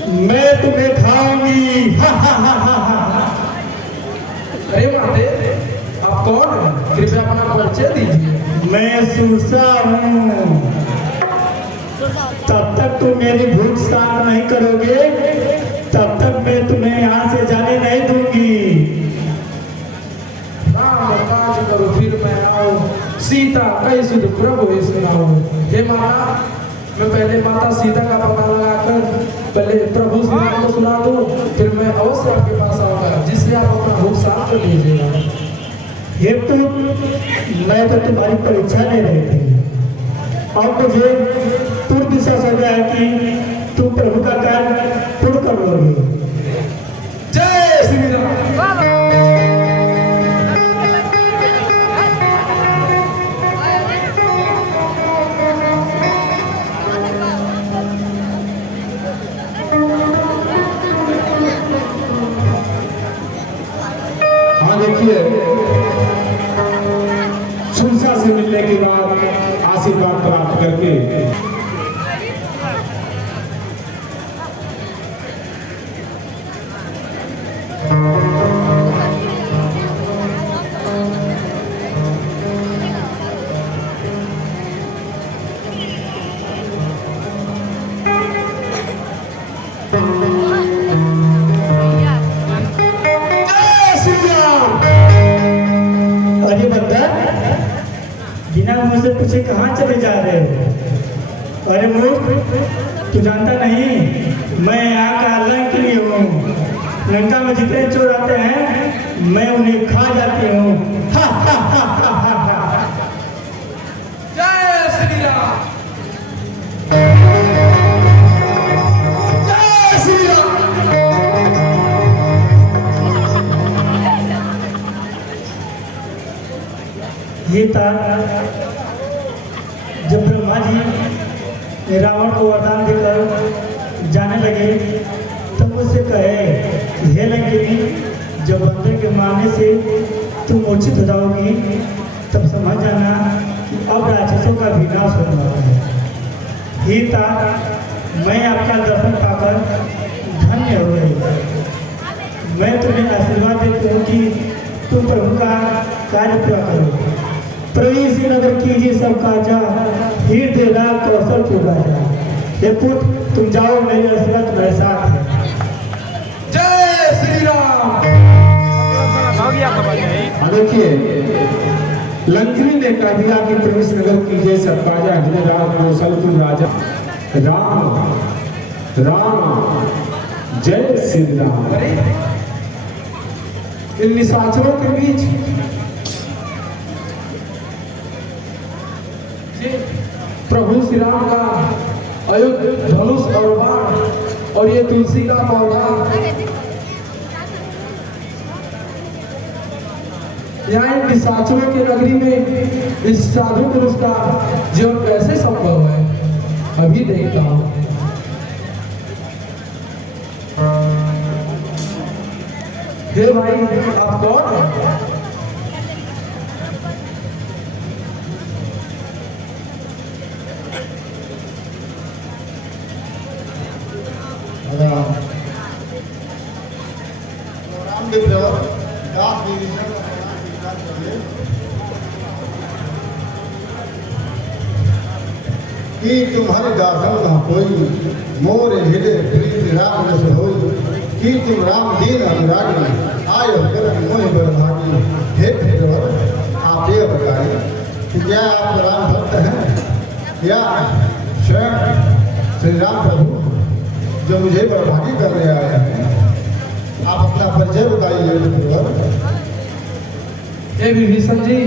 मैं तुम्हें खाऊंगी। हा हा हा हा हा। अरे माते, आप कौन हैं? कृपया अपना परिचय दीजिए। मैं सुरसा हूँ। तब तक तुम मेरी भूख शांत नहीं करोगे, तब तक मैं तुम्हें यहाँ से जाने नहीं दूंगी। राम काज करो फिर मैं आऊं, सीता कई सुध प्रभु हे सुनाओ। हे माता, मैं पहले माता सीता का पता लगाकर पहले प्रभु श्री राम को सुना दूं, फिर मैं अवश्य आपके पास आऊंगा, जिससे आप अपना भूख शांत कर लीजिएगा। ये तो मैं तो तुम्हारी परीक्षा ले रही थी और मुझे पूर्ण विश्वास हो गया है कि तुम प्रभु का कार्य पूर्ण कर लोगे। जय श्री राम। हाँ देखिए, सुरसा से मिलने के बाद आशीर्वाद प्राप्त करके बिना मुझसे पूछे कहाँ चले जा रहे हो? अरे मूर्ख, तू जानता नहीं मैं यहाँ का लंकनी हूँ। लंका में जितने चोर आते हैं मैं उन्हें खा जाती हूँ। हा हा हा हा हा हा। जय श्री राम। जय श्री राम। ये था जब ब्रह्मा जी रावण को वरदान देकर जाने लगे, तब उससे कहे, हे लंकिनी, जब बंदर के मारने से तुम मूर्छित हो जाओगी, तब समझ जाना कि अब राक्षसों का विनाश होने वाला है। हे ता, मैं आपका दर्शन पाकर धन्य हो गई। मैं तुम्हें आशीर्वाद देती हूँ कि तुम प्रभु का कार्य पूरा करो। प्रवेश नगर कीजिए सब काजा, हीर देना कौशल के राजा। हे पुत्र, तुम जाओ, मेरी आशीर्वाद तुम्हारे साथ है। जय श्री राम। देखिए, लंकिनी ने कह दिया कि प्रवेश नगर कीजिए सब काजा, हीर देना कौशल के राजा। राम राम जय श्री राम। इन निशाचरों के बीच प्रभु श्री राम का अयुध धनुष और बाण और ये तुलसी का पौधा, यहाँ इन निशाचरों के नगरी में इस साधु पुरुष का जीवन कैसे संभव है, अभी देखता हूँ। हे भाई, आप कौन हैं? कि तुम्हारे दासन न कोई, मोर हृदय प्रीति राम रस होई। कि तुम राम दीन अनुरागी, आय कर मोह बरभागी। हे भैरव, आप ये बताइए कि क्या आप राम भक्त हैं या स्वयं श्री राम प्रभु जो मुझे बरभागी करने आए हैं? आप अपना परिचय बताइए भैरव। हे विभीषण जी,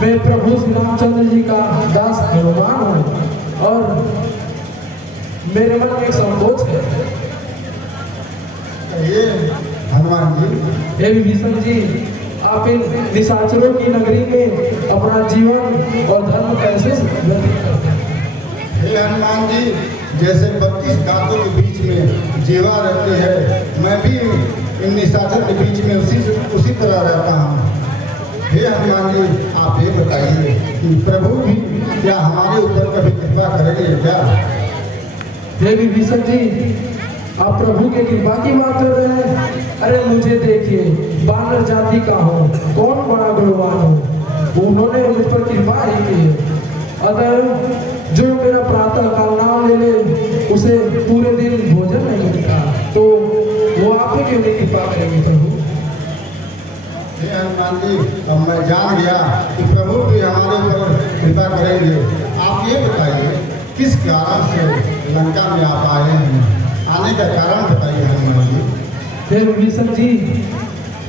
मैं प्रभु श्री रामचंद्र जी का दास हनुमान हूँ और मेरे मन में एक संकोच है। ये हनुमान जी, हे विभीषण जी, आप इन निशाचरों की नगरी में अपना जीवन और धर्म कैसे व्यतीत करते हैं? हे हनुमान जी, जैसे 32 दांतों के बीच में जीवा रहती है, मैं भी इन निशाचर के बीच में उसी तरह रहता हूँ। हे हनुमान जी, आप ये बताइए कि प्रभु भी क्या हमारे ऊपर कभी कृपा करेंगे क्या? हे विभीषण जी, आप प्रभु के कृपा की बात कर रहे हैं। अरे मुझे देखिए, बानर जाति का हूँ, कौन बड़ा गुणवान हूँ, उन्होंने मुझ पर कृपा ही की है। अगर जो मेरा प्रातः काल नाम ले ले, उसे पूरे दिन भोजन नहीं मिलता, तो वो आप ही क्यों नहीं कृपा करेंगे प्रभु? हे हनुमान जी, अब मैं जान गया कि प्रभु भी हमारे ऊपर कृपा करेंगे। आप ये बताइए किस कारण से लंका में आप आए हैं, आने का कारण बताइए हनुमान जी। हे विभीषण जी,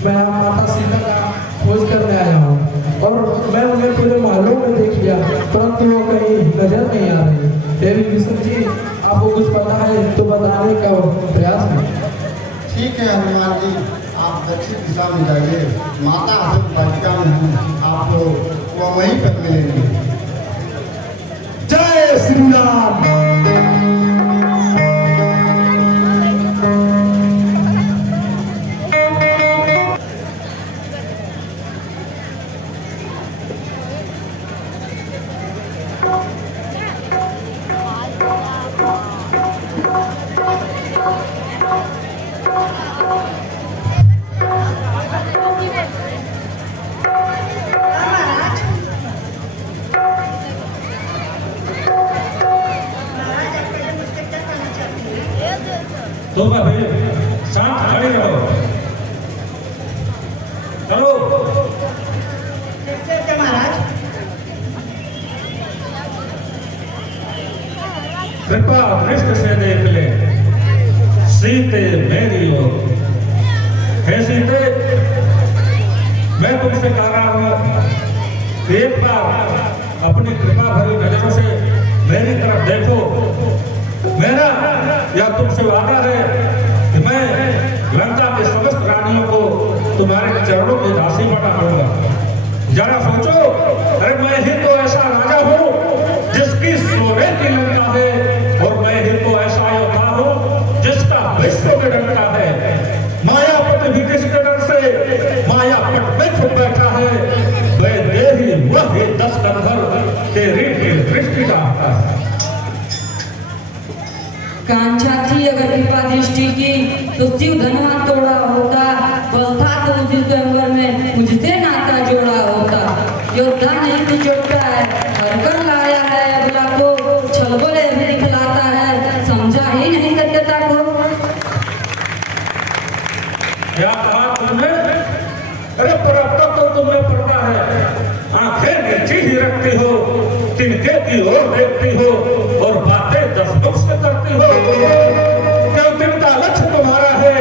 मैं माता सीता का खोज करने आया हूँ और मैं उन्हें पूरे महलों में देख लिया, परंतु वो कहीं नजर नहीं आ रही। हे विभीषण जी, आपको कुछ पता है तो बताने का प्रयास करें। ठीक है हनुमान जी, आप दक्षिण दिशा में जाइए, माता अशोक वाटिका में हम आपको वो वहीं पर मिलेंगे। जय श्री राम। तो भाई शांत खड़े रहो। चलो महाराज, कृपा दृष्टि से देख ले, सीते मेरी हो। हे सीते, मैं तुमसे कह रहा हूं, एक बार अपनी कृपा भरी नजरों से मेरी तरफ देखो। मेरा या तुमसे वादा है कि मैं लंका के समस्त रानियों को तुम्हारे चरणों की दासी बना दूंगा। जरा सोचो, अरे मैं ही तो ऐसा राजा हूँ जिसकी सोने की लंका है, और मैं ही तो ऐसा योद्धा हूँ जिसका विश्व में डंका है। मायापति भी किसके डर से मायापट में छुप बैठा है, वह देही वह ही 10 कंधर तेरी दृष्टि डालता है। कांक्षा थी अगर कृपा दृष्टि की, तो शिव धनवा तोड़ा होता, बल था तो उसी स्वयंवर में मुझसे नाता जोड़ा होता। योद्धा नहीं तो चोटता है, हरकर लाया है अगला को, छलबले भी दिखलाता है, समझा ही नहीं सत्यता को। क्या कहा तुमने? अरे पर अब तक तो तुम्हें पता है, आंखें नीची ही रखती हो, तिनके की ओर देखती हो और बातें 10 मुख से करती हो। क्यों तिनका लक्ष्य तुम्हारा है,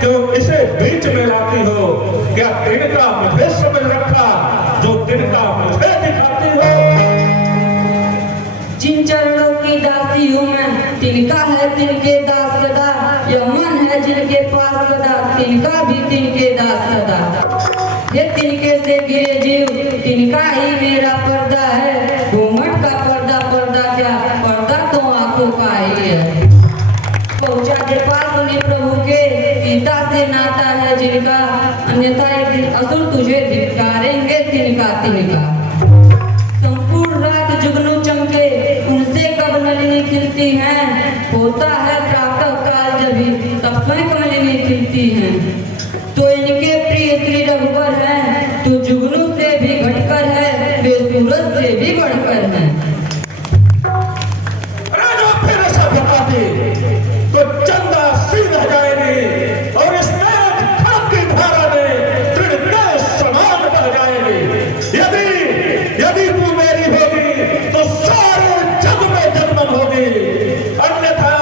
क्यों इसे बीच में लाती हो? क्या तिनका मुझे समझ रखा जो तिनका मुझे दिखाती हो? जिन चरणों की दासी हूँ मैं, तिनका है तिनके दास सदा, यह मन है जिनके पास सदा, तिनका भी तिनके दास सदा। ये तिनके से गिरे जीव, तिनका ही मेरा पर्दा है, घूंघट का पर्दा पर्दा क्या, पर्दा तो आंखों का ही है। पहुंचा दे पास उन्हें प्रभु के, सीता से नाता है जिनका, अन्यथा एक दिन असुर तुझे धिक्कारेंगे तिनका तिनका। संपूर्ण रात जुगनू चमके, उनसे कब नलिनी खिलती हैं, होता है प्रातः काल जब भी तब स्वयं कमलिनी खिलती हैं। तो इनके प्रिय श्री रघुवर हैं, तो जुगनू से भी घटकर है, वे सूरज से भी बढ़कर हैं। राजा फिर ऐसा बता दे तो चंदा सीधा जाएगी और इस नाच खड़क की धारा में तृण के समान बह जाएगी। यदि तू मेरी होगी तो सारे जग में जन्मन होगी, अन्यथा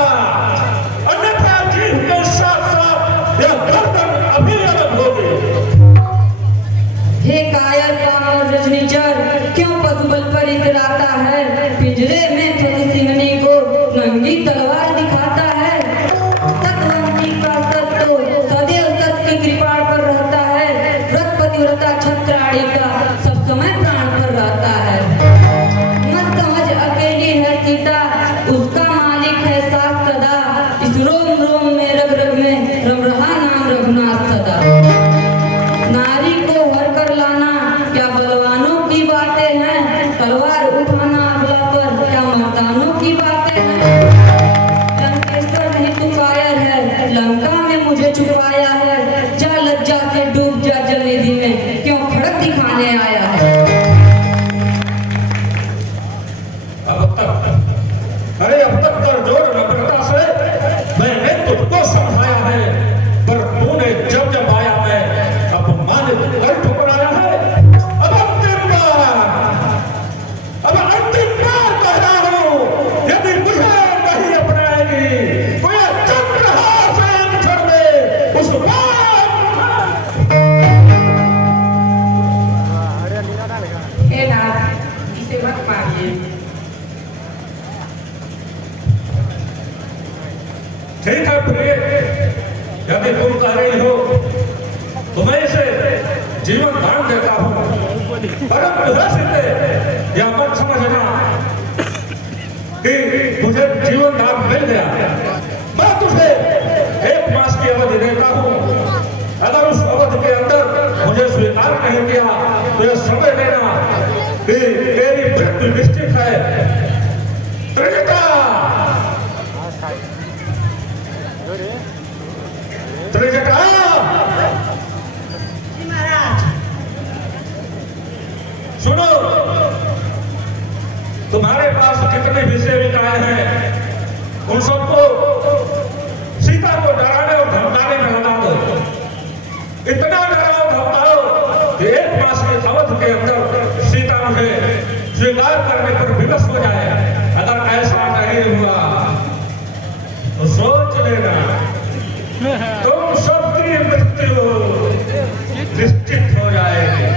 जीव के साथ साथ यह गर्दन अभी अलग होगी। हे कायर कामर रजनीचर, क्यों पशुबल पर इतराता है, पिंजरे में फंसी सिंहनी को नंगी तलवार दिखाता है। सतवंती का सत तो सदैव सत की कृपा पर रहता है, व्रत पतिव्रता छत्राणी का सब समय प्राण पर रहता है। मत समझ अकेली है सीता, उसका मालिक है साथ सदा, इस रोम रोम में रग रग में रम रहा नाम रघुनाथ सदा। नारी को हर कर लाना क्या बलवानों की बातें हैं, तलवार उठाना अगला पर क्या मर्दानों की बातें हैं। लंकेश्वर नहीं तू कायर है, ठीक है प्रिय, यदि तुम कह रही हो तो मैं इसे जीवन दान देता हूँ, परंतु हे सीते यह मत समझना कि मुझे जीवन दान मिल गया। मैं तुझे 1 मास की अवधि देता हूँ, अगर उस अवधि के अंदर मुझे स्वीकार नहीं किया तो यह समझ लेना कि तेरी मृत्यु निश्चित है। त्रिजटा त्रिजटा सुनो, तुम्हारे पास जितने भी सेविकाएं हैं उन सबको सीता को डराने और धमकाने में लगा दो। इतना डराओ धमकाओ कि 1 मास के अवधि के अंदर सीता मुझे स्वीकार करने पर विवश हो जाए। अगर ऐसा नहीं हुआ तो सोच लेना तुम सबकी मृत्यु निश्चित हो जाएगी।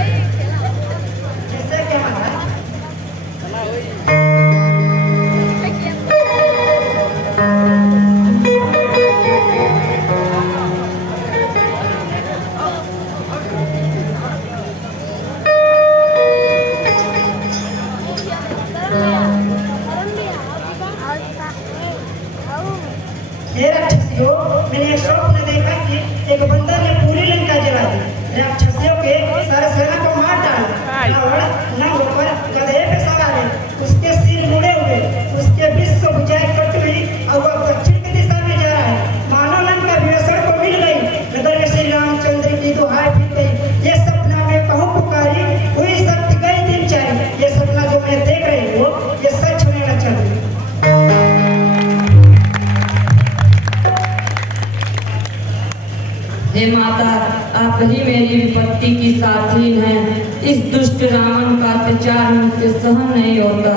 हे राक्षसियों, मैंने एक स्वप्न देखा कि एक बंदर ने पूरी लंका जला दी। राक्षसियों के सारे सेना को मार डाला। रावण न होकर गधे पे सवार है, उसके सिर मुड़े हुए, उसके बीच से भुजाएं कटी हुई और वह दक्षिण की दिशा में जा रहा है। मानो लंका विभीषण को मिल गई। नगर में श्री रामचंद्र की दुहाई फिर गई, ये सपना में कहूँ पुकारी, हुई सत्य गई दिनचर्या। ये सपना जो मैं देख रही हूँ ये सच होने न चाहिए। हे माता, आप ही मेरी विपत्ति की साथी हैं। इस दुष्ट रावण का अत्याचार मुझसे सहन नहीं होता।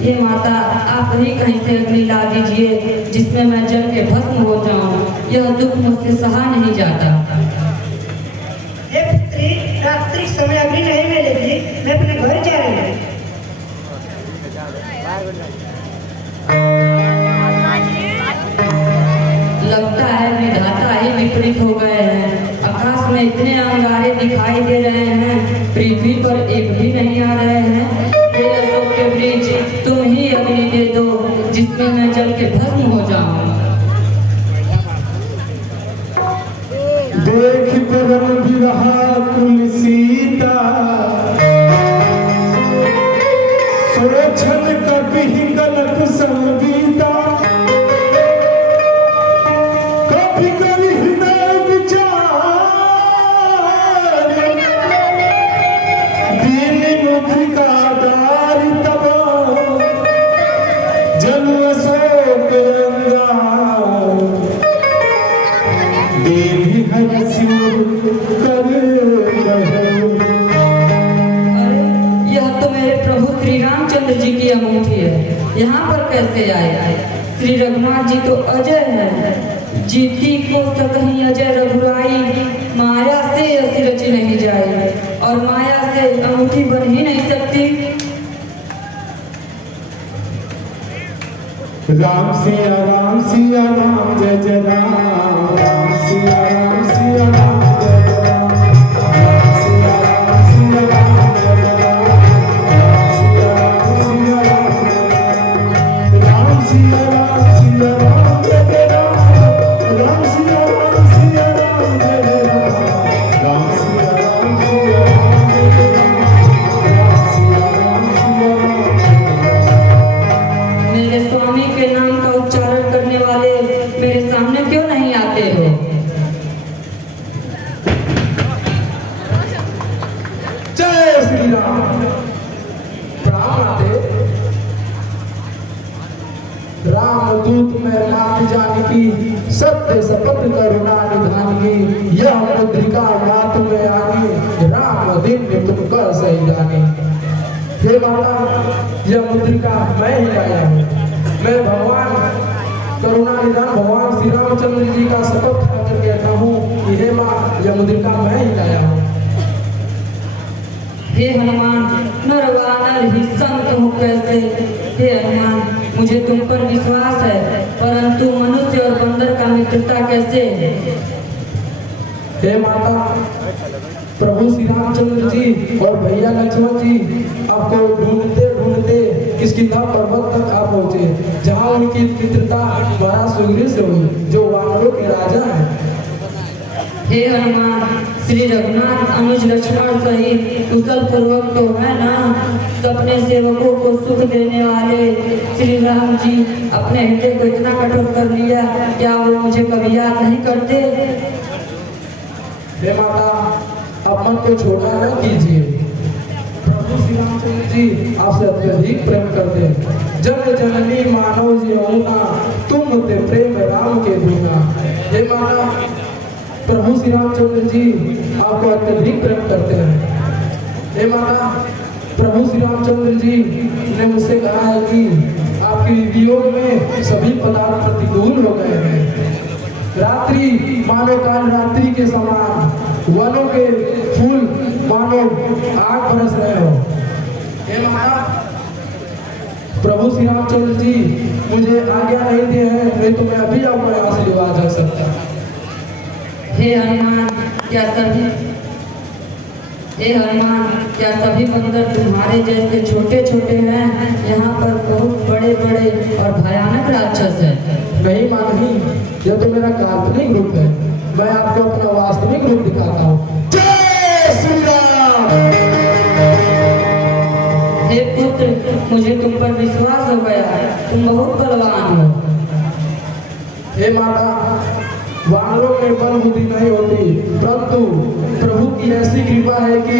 हे माता, आप ही कहीं से अग्नि ला दीजिए जिसमें मैं जल के भस्म हो जाऊं। यह दुख मुझसे सहा नहीं जाता। हे पुत्री, रात्रि समय अग्नि नहीं मिलेगी, मैं अपने घर जा रही हूँ। लगता है विधाता ही विपरीत हो गए हैं। आकाश में इतने अंगारे दिखाई दे रहे हैं, पृथ्वी पर एक भी नहीं आ रहे हैं। हे अशोक के वृक्ष, तुम ही अग्नि दे दो जिसमें मैं जल के भस्म हो जाऊं। देख परम विरहा कुल सीता, सोचल कभी गलत संगीता। कभी कभी हृदय विचार, दीन मुद्रिका दार तब जन अशोक अंगार। देवी हर सिर कर रहो। अरे, यह तो मेरे प्रभु श्री रामचंद्र जी की अंगूठी है। यहाँ पर कैसे आए? श्री रघुनाथ जी तो अजय है। जीती को सकहीं अजय रघुराई, माया से ऐसी रची नहीं जाए। और माया से अंगूठी बन ही नहीं सकती। राम सिया राम जय जय राम। राम सिया राम जय जय राम। राम सिया राम जय जय राम। राम सिया राम सिया राम जय जय राम। राम सिया राम जय जय राम। राम सिया राम जय जय राम। मेरे स्वामी के नाम का उच्चारण करने वाले मेरे सामने क्यों नहीं आते हो? जय श्री राम। प्रणाम नाते। राम दूत में मात जानकी, सत्य शपथ करुणा निधान की। यह मुद्रिका मात में आगे, राम दिन तुम कर सही जाने। हे माता, यह मुद्रिका मैं ही लाया हूँ। मैं भगवान करुणा निधान भगवान श्री रामचंद्र जी का शपथ खाकर कहता हूँ कि हे माँ, यह मुद्रिका मैं ही लाया हूँ। हे हनुमान, नरवानर ही संत हो कैसे? हे हनुमान, मुझे तुम पर विश्वास है, परंतु मनुष्य और बंदर का मित्रता कैसे? हे माता, प्रभु श्री रामचंद्र जी और भैया लक्ष्मण जी आपको ढूंढते ढूंढते किष्किंधा पर्वत तक आ पहुंचे, जहां उनकी मित्रता महाराज सुग्रीव से हुई, जो वानरों के राजा हैं। हे हनुमान, श्री रघुनाथ अनुज लक्ष्मण सहित कुशल पूर्वक तो है ना? अपने सेवकों को सुख देने वाले श्री राम जी अपने हृदय को इतना कठोर कर लिया, क्या वो मुझे कभी याद नहीं करते? हे माता, आप मन को छोटा न कीजिए। प्रभु श्री रामचंद्र जी आपसे अत्यधिक प्रेम करते हैं। जन जननी मानव जीवना, तुम ते प्रेम राम के दूना। हे माता, प्रभु श्री रामचंद्र जी आपको अत्यधिक प्रेम करते हैं। हे माता, प्रभु श्री रामचंद्र जी ने मुझसे कहा है कि आपके वियोग में सभी पदार्थ प्रतिकूल हो गए हैं। रात्रि मानो काल रात्रि के समान, वनों के फूल मानो आग बरस रहे हो। हे माता, प्रभु श्री रामचंद्र जी मुझे आज्ञा नहीं दिए हैं, नहीं तो मैं अभी आपको यहाँ से लिवा जा सकता। हे हनुमान, क्या सभी बंदर तुम्हारे जैसे छोटे छोटे हैं? यहाँ पर बहुत बड़े बड़े और भयानक राक्षस हैं। नहीं मानवी, यह तो मेरा काल्पनिक रूप है। मैं आपको अपना वास्तविक रूप दिखाता हूँ। जय श्री राम। हे पुत्र, मुझे तुम पर विश्वास हो गया है, तुम बहुत बलवान हो। हे माता, वानरों में बल बुद्धि नहीं होती, परंतु प्रभु की ऐसी कृपा है कि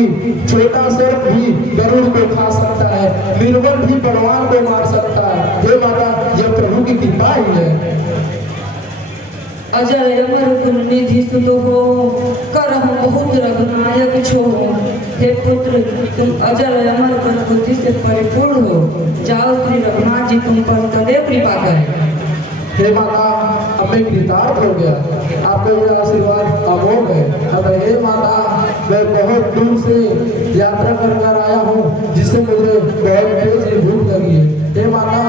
छोटा सर्प भी गरुड़ को खा सकता है, निर्बल भी बलवान को मार सकता है। हे माता, यह प्रभु की कृपा ही है। अजर अमर कुल निधि सुत हो, करहु बहुत रघुनायक छो। हे पुत्र, तुम अजर अमर पर बुद्धि से परिपूर्ण हो, जाओ श्री रघुनाथ जी तुम पर सदैव कृपा करें। हे माता, अब मैं कृतार्थ हो गया, आपका यह आशीर्वाद अमोघ है। अब हे माता, मैं बहुत दूर से यात्रा कर आया हूँ, जिससे मुझे बहुत तेज भूख लगी है। हे माता,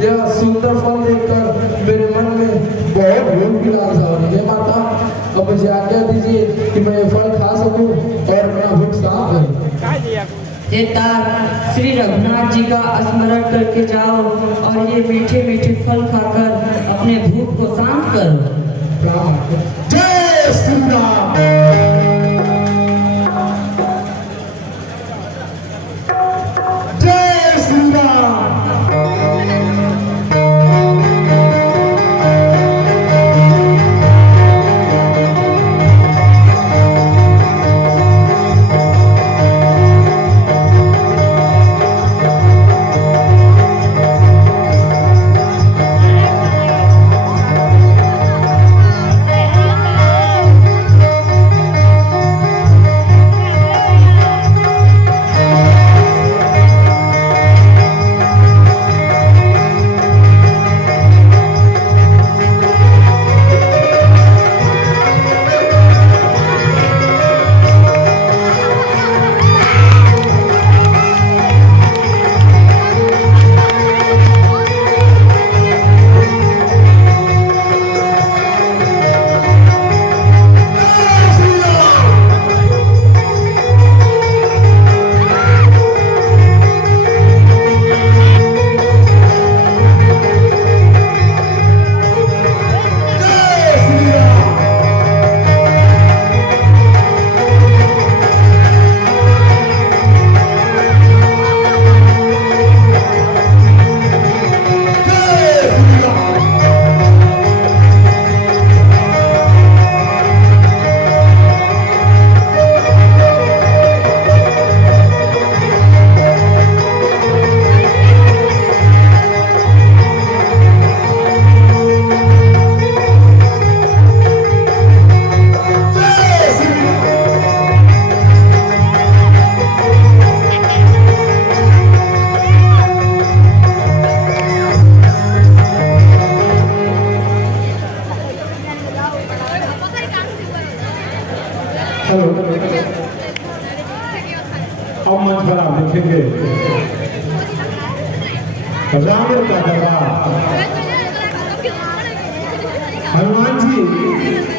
यह सुंदर फल देखकर मेरे मन में बहुत भूख भी लालसा हो रही है। हे माता, अब मुझे आज्ञा दीजिए कि मैं ये फल खा सकूं और मेरा भूख शांत है। हे तात, श्री रघुनाथ जी का स्मरण करके जाओ और ये मीठे मीठे फल खाकर अपने भूख को शांत करो। जय श्री राम। जय श्री राम। अब मंच पर आप देखेंगे रावण का दरबार हनुमान जी